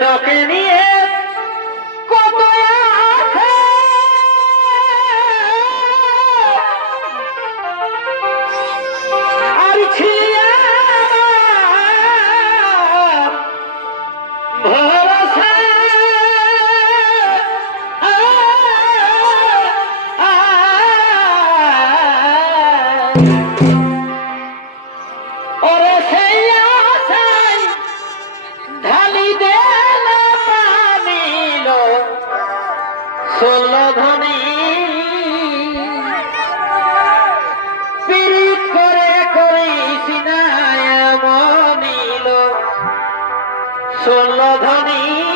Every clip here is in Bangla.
তোকে নিয়ে কত আর ছিয়া ভরসা। ধনী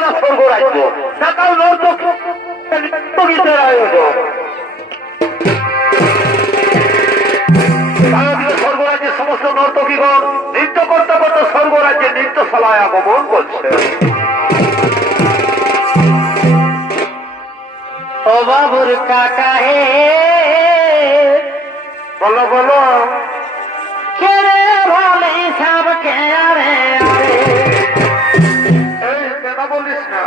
না স্বর্গ রাজ্য সকাল নৃত্যগীতের আয়োজন। স্বর্গরাজ্যের সমস্ত নর্তকীগণ নৃত্য করতে করতে স্বর্গরাজ্যের নৃত্যশালায় আগমন করছে। ও বাবুর কাকা হে। বলো বলো। কেরে ভালে সব কে আরে কথা বলিস না।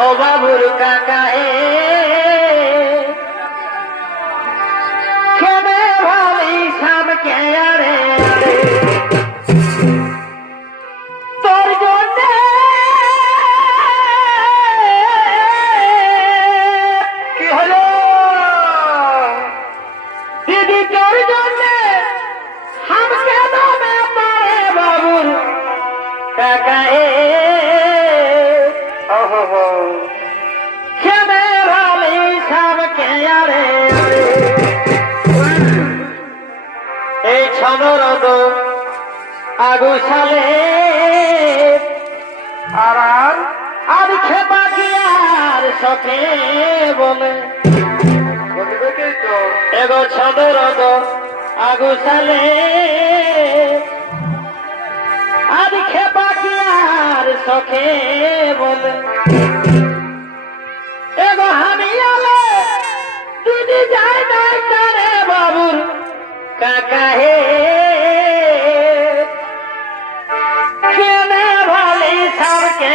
ও বাবুর কাকা এ খেবে ভালি সামকে সনরদ। আগুসালে আর আর খেপা গিয়ার সখে বলে। এগো সদরদ আগুসালে আর খেপা গিয়ার সখে বলে। এগো আমি আলে তুমি যাই নাই করে বাবুর কাকা হে। কেন ভালে সার কে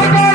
Come on!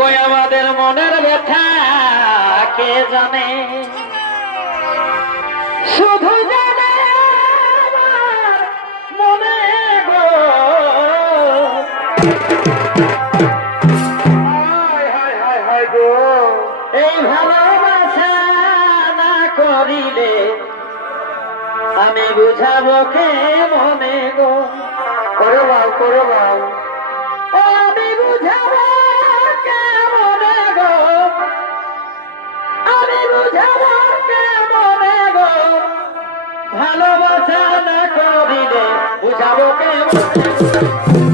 গো আমাদের মনের ব্যথা কে জানে? শুধু জানে মনে গো। এই ভালোবাসা না করিলে আমি বুঝাবো কে মনে গো? করো বাউ করো বাউ। ভালোবাসা না করিলে বুঝাবো কে মনে গো